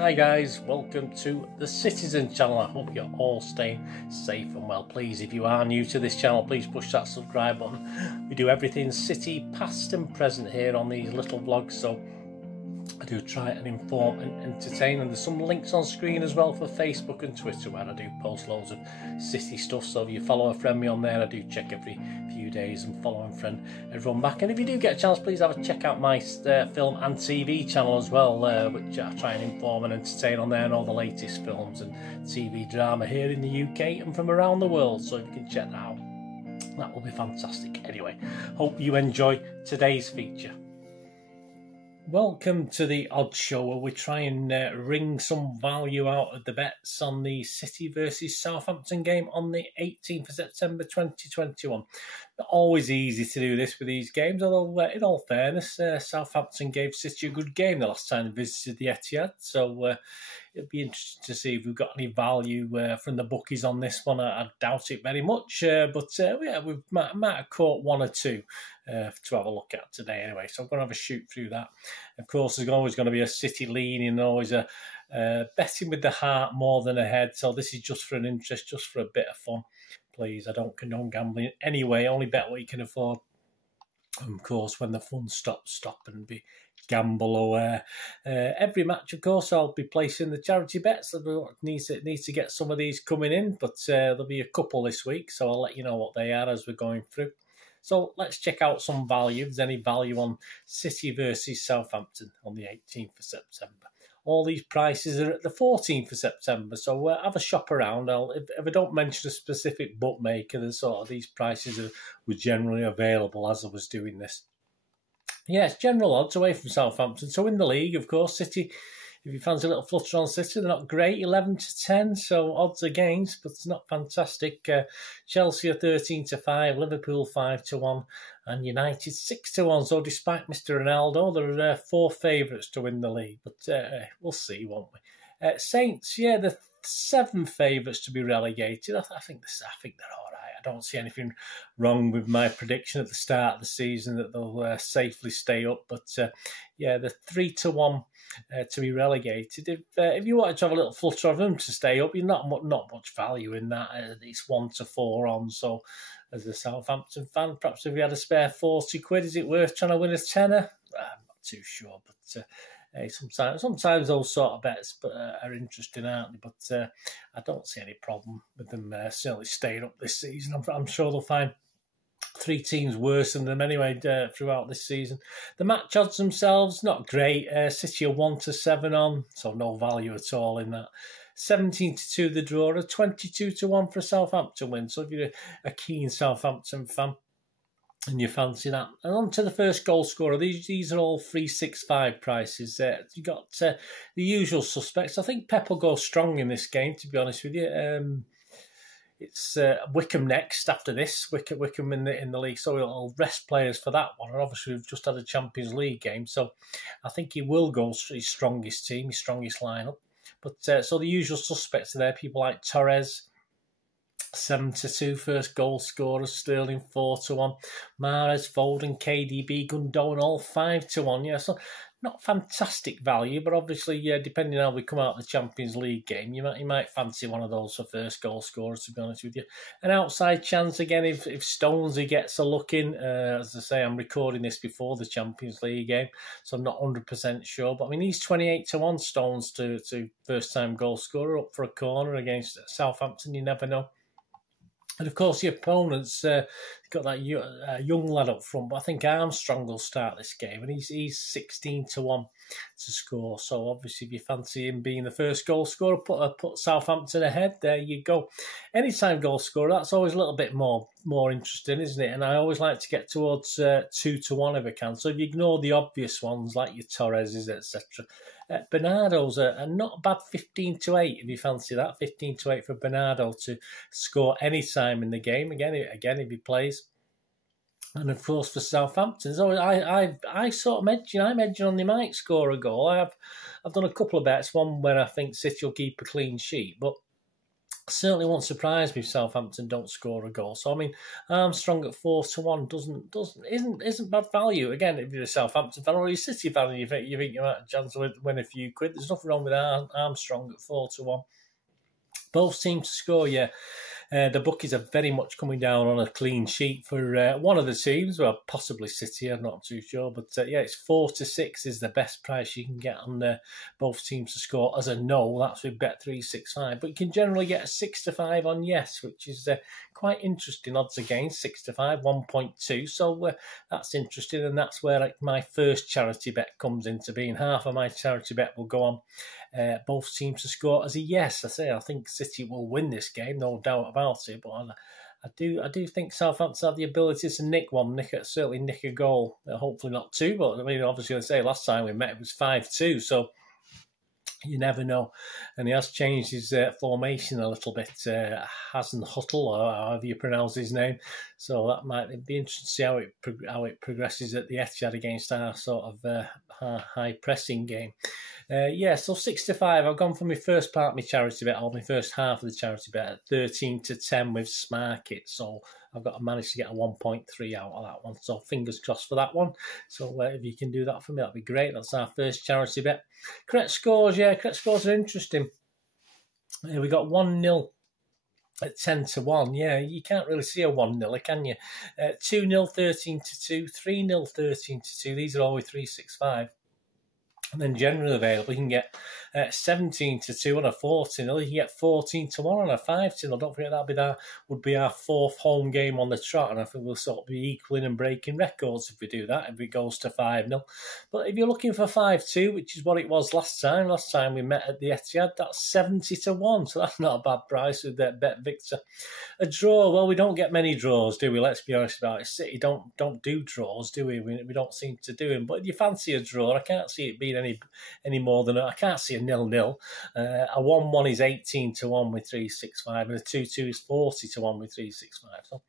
Hi guys, welcome to the Citizen channel. I hope you're all staying safe and well. Please, if you are new to this channel, please push that subscribe button. We do everything City, past and present here on these little vlogs, so I do try and inform and entertain, and there's some links on screen as well for Facebook and Twitter where I do post loads of City stuff. So if you follow a friend me on there, I do check every few days and follow and friend everyone back. And if you do get a chance, please have a check out my film and TV channel as well, which I try and inform and entertain on there, and all the latest films and TV drama here in the UK and from around the world. So if you can check that out, that will be fantastic. Anyway, hope you enjoy today's feature. Welcome to the Odd Show, where we try and wring some value out of the bets on the City versus Southampton game on the 18th of September 2021. Not always easy to do this with these games, although in all fairness, Southampton gave City a good game the last time they visited the ETIHAD, so it'll be interesting to see if we've got any value from the bookies on this one. I doubt it very much, but yeah, we might have caught one or two to have a look at today anyway, so I'm going to have a shoot through that. Of course, there's always going to be a City leaning and always a betting with the heart more than a head, so this is just for an interest, just for a bit of fun. Please, I don't condone gambling anyway, only bet what you can afford. And of course, when the fun stops, stop and be gamble aware. Every match, of course, I'll be placing the charity bets. I need to get some of these coming in, but there'll be a couple this week, so I'll let you know what they are as we're going through. So let's check out some value. If there's any value on City versus Southampton on the 18th of September. All these prices are at the 14th of September, so have a shop around. If I don't mention a specific bookmaker, then sort of these prices were generally available as I was doing this. Yes, general odds away from Southampton. So in the league, of course, City, if you fancy a little flutter on City, they're not great, 11 to 10, so odds against, but it's not fantastic. Chelsea are 13 to 5, Liverpool 5 to 1, and United 6 to 1. So despite Mr. Ronaldo, there are four favourites to win the league, but we'll see, won't we? Saints, yeah, the 7 favourites to be relegated. I think they're all right. I don't see anything wrong with my prediction at the start of the season that they'll safely stay up. But yeah, the 3 to 1 to be relegated. If you wanted to have a little flutter of them to stay up, you're not much value in that. It's 1 to 4 on. So as a Southampton fan, perhaps if you had a spare 40 quid, is it worth trying to win a tenner? I'm not too sure, but sometimes those sort of bets are interesting, aren't they? But I don't see any problem with them certainly staying up this season. I'm sure they'll find 3 teams worse than them anyway throughout this season. The match odds themselves, not great. City are 1 to 7 on, so no value at all in that. 17 to 2 the draw, 22 to 1 for a Southampton win. So if you're a keen Southampton fan and you fancy that. And on to the first goal scorer. These are all 3.65 prices. You got the usual suspects. I think Pep will go strong in this game, to be honest with you. It's Wickham next after this. Wickham in the league, so he'll rest players for that one. And obviously, we've just had a Champions League game, so I think he will go his strongest team, his strongest lineup. But so the usual suspects are there. People like Torres, 7 to 2 first goal scorers. Sterling 4 to 1. Mahrez, Foden, KDB, Gundogan all 5 to 1. Yeah, so not fantastic value, but obviously, yeah, depending on how we come out of the Champions League game, you might fancy one of those for first goal scorers, to be honest with you. An outside chance again if Stonesy gets a look in. As I say, I'm recording this before the Champions League game, so I'm not 100% sure. But I mean, he's 28 to 1 Stones to first time goal scorer up for a corner against Southampton. You never know. And of course, the opponents got that young lad up front, but I think Armstrong will start this game, and he's 16 to 1 to score. So obviously, if you fancy him being the first goal scorer, put Southampton ahead. There you go. Anytime goal scorer, that's always a little bit more interesting, isn't it? And I always like to get towards 2 to 1 if I can. So if you ignore the obvious ones like your Torreses, etc. Bernardo's a not bad 15 to 8 if you fancy that. 15 to 8 for Bernardo to score any time in the game. Again, if he plays. And of course for Southampton, so I sort of mention on they might score a goal. I've done a couple of bets. One where I think City will keep a clean sheet, but Certainly won't surprise me if Southampton don't score a goal. So I mean, Armstrong at 4-1 isn't bad value. Again, if you're a Southampton fan or a City fan, and you think you might have a chance to win a few quid. There's nothing wrong with Armstrong at 4-1. Both teams to score, yeah. The bookies are very much coming down on a clean sheet for one of the teams, well, possibly City, I'm not too sure. But yeah, it's 4-6 is the best price you can get on both teams to score as a no. That's with Bet365. But you can generally get a 6-5 on yes, which is quite interesting odds against 6-5, 1.2. So that's interesting, and that's where my first charity bet comes into being. Half of my charity bet will go on both teams to score as a yes. I think City will win this game, no doubt about it. But I do think Southampton have the ability to nick one, certainly nick a goal. Hopefully not two, but I mean, obviously, I say last time we met it was 5-2, so you never know. And he has changed his formation a little bit. Hasan Huttle, or however you pronounce his name. So that might be interesting to see how it progresses at the ETIHAD against our sort of high pressing game. So 6-5. I've gone for my first part of my charity bet, or my first half of the charity bet at 13-10 with Smarket. So I've got to manage to get a 1.3 out of that one. So fingers crossed for that one. So if you can do that for me, that'd be great. That's our first charity bet. Correct scores, yeah. Correct scores are interesting. We got 1-0 at 10-1. Yeah, you can't really see a 1-0, can you? 2-0, 13-2. 3-0, 13-2. These are all with 365. And then generally available, you can get 17-2 on a 14-0. You can get 14-1 on a 5-0. Don't forget that would be our fourth home game on the trot, and I think we'll sort of be equaling and breaking records if we do that, if it goes to 5-0. But if you're looking for 5-2, which is what it was last time we met at the Etihad, that's 70-1. So that's not a bad price with that Bet Victor. A draw, well, we don't get many draws, do we? Let's be honest about it. City don't do draws, do we? We don't seem to do them. But if you fancy a draw, I can't see it being any more than I can't see a 0-0. A 1-1 is 18-1 with 365, and a 2-2 is 40-1 with 365. So,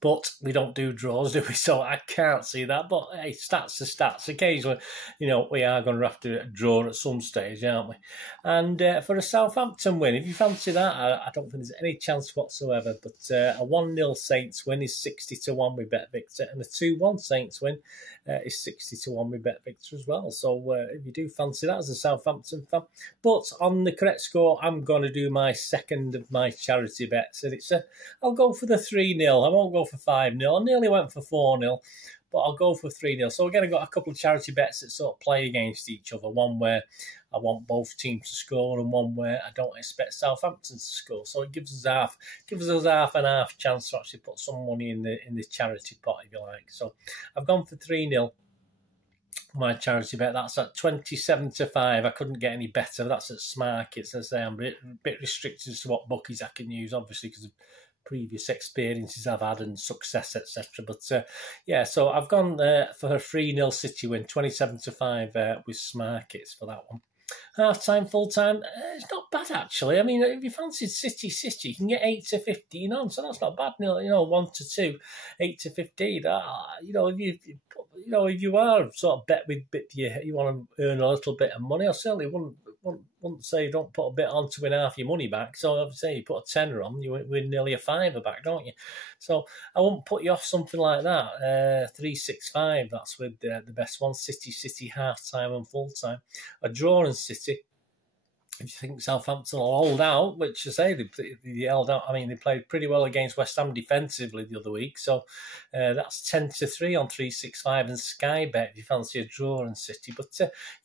but we don't do draws, do we? So I can't see that. But hey, stats are stats. Occasionally, we are going to have to draw at some stage, aren't we? And for a Southampton win, if you fancy that, I don't think there's any chance whatsoever. But a 1-0 Saints win is 60-1 with Bet Victor, and a 2-1 Saints win is 60-1 with Bet Victor as well. So if you do fancy that as a Southampton fan. But on the correct score, I'm going to do my second of my charity bets. And I'll go for the 3-0. I won't go for 5-0. I nearly went for 4-0, but I'll go for 3-0. So again, I've got a couple of charity bets that sort of play against each other. One where I want both teams to score, and one where I don't expect Southampton to score. So it gives us half and half chance to actually put some money in the charity pot, if you like. So I've gone for 3-0. My charity bet, that's at 27-5. I couldn't get any better. That's at Smarkets. As I say, I'm a bit restricted as to what bookies I can use, obviously, because of previous experiences I've had and success, etc. But so I've gone for a 3-0 City win, 27-5 with Smarkets for that one. Half-time, full-time, it's not bad, actually. I mean, if you fancied City, you can get 8-15 on, so that's not bad. 1-2, 8-15. If you are sort of bet with you want to earn a little bit of money, I certainly wouldn't say don't put a bit on to win half your money back. So obviously you put a tenner on, you win nearly a fiver back, don't you? So I wouldn't put you off something like that. 365, that's with the best one. City, half-time and full-time. A draw in City. If you think Southampton will hold out, which I say they held out. I mean, they played pretty well against West Ham defensively the other week. So that's 10-3 on 365 and Sky Bet if you fancy a draw in City. But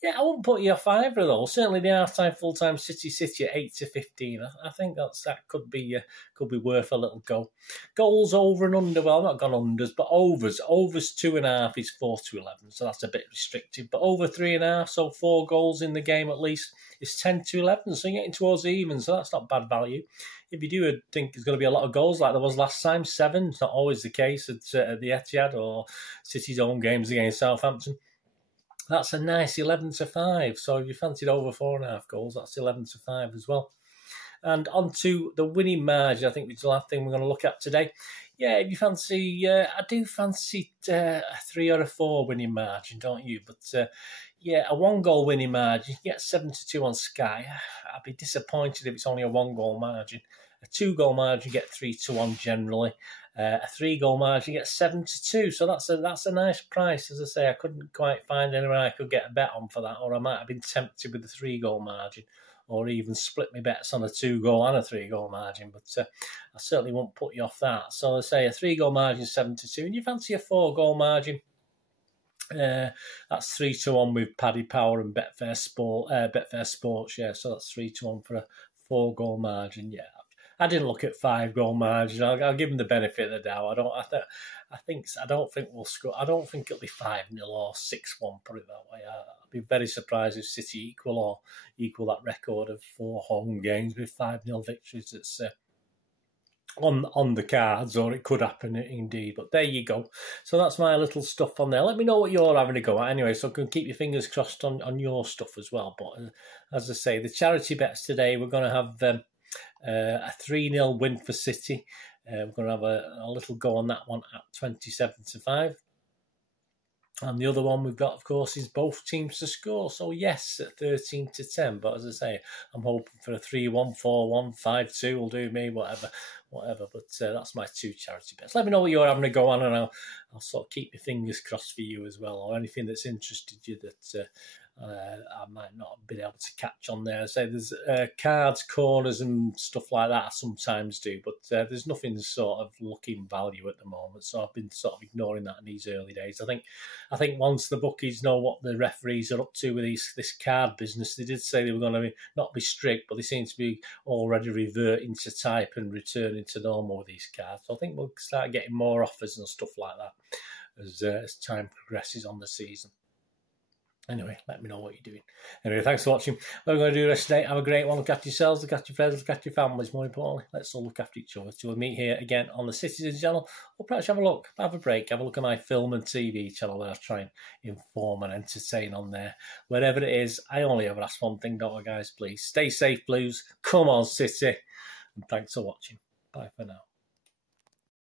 I wouldn't put you off either though. Certainly the half-time, full-time City at 8-15. I think that could be worth a little go. Goals over and under. Well, not gone unders, but overs. Overs 2.5 is 4-11, so that's a bit restricted. But over 3.5, so 4 goals in the game at least, is 10-11, so you're getting towards the even, so that's not bad value. If you do think there's going to be a lot of goals like there was last time, 7, it's not always the case at the Etihad or City's own games against Southampton. That's a nice 11-5, so if you fancied over 4.5 goals, that's 11-5 as well. And on to the winning margin, I think is the last thing we're going to look at today. Yeah, if you fancy, I do fancy a 3 or a 4 winning margin, don't you? But yeah, a 1-goal winning margin, you get 7-2 on Sky. I'd be disappointed if it's only a 1-goal margin. A 2-goal margin, you get 3-2 on generally. A 3-goal margin, you get 7-2. So that's a nice price. As I say, I couldn't quite find anywhere I could get a bet on for that, or I might have been tempted with the 3-goal margin, or even split my bets on a 2-goal and a 3-goal margin. But I certainly won't put you off that. So as I say, a 3-goal margin, 7-2. And you fancy a 4-goal margin? That's 3-1 with Paddy Power and Betfair Sports. Yeah, so that's 3-1 for a 4-goal margin. Yeah, I didn't look at 5-goal margins. I'll give them the benefit of the doubt. I don't think we'll score. I don't think it'll be 5-0 or 6-1. Put it that way. I'd be very surprised if City equal that record of 4 home games with 5-0 victories. It's on the cards, or it could happen indeed. But there you go. So that's my little stuff on there. Let me know what you're having to go at anyway, so I can keep your fingers crossed on your stuff as well. But as I say, the charity bets today, we're going to have a 3-0 win for City. We're going to have a little go on that one at 27-5. And the other one we've got, of course, is both teams to score. So, yes, at 13-10. But as I say, I'm hoping for a 3-1, 4-1, 5-2 will do me, whatever. But that's my 2 charity bets. Let me know what you're having to go on, and I'll sort of keep your fingers crossed for you as well, or anything that's interested you that I might not have been able to catch on there. So there's cards, corners and stuff like that I sometimes do, but there's nothing sort of looking value at the moment, so I've been sort of ignoring that in these early days. I think once the bookies know what the referees are up to with this card business, they did say they were going to not be strict, but they seem to be already reverting to type and returning to normal with these cards. So I think we'll start getting more offers and stuff like that as time progresses on the season. Anyway, let me know what you're doing. Anyway, thanks for watching. What we're going to do the rest of the day, have a great one. Look after yourselves, look after your friends, look after your families. More importantly, let's all look after each other. So we'll meet here again on the Citizen channel. Or perhaps have a break, have a look at my film and TV channel where I try and inform and entertain on there. Wherever it is, I only ever ask one thing, don't I, guys? Please stay safe, Blues. Come on, City. And thanks for watching. Bye for now.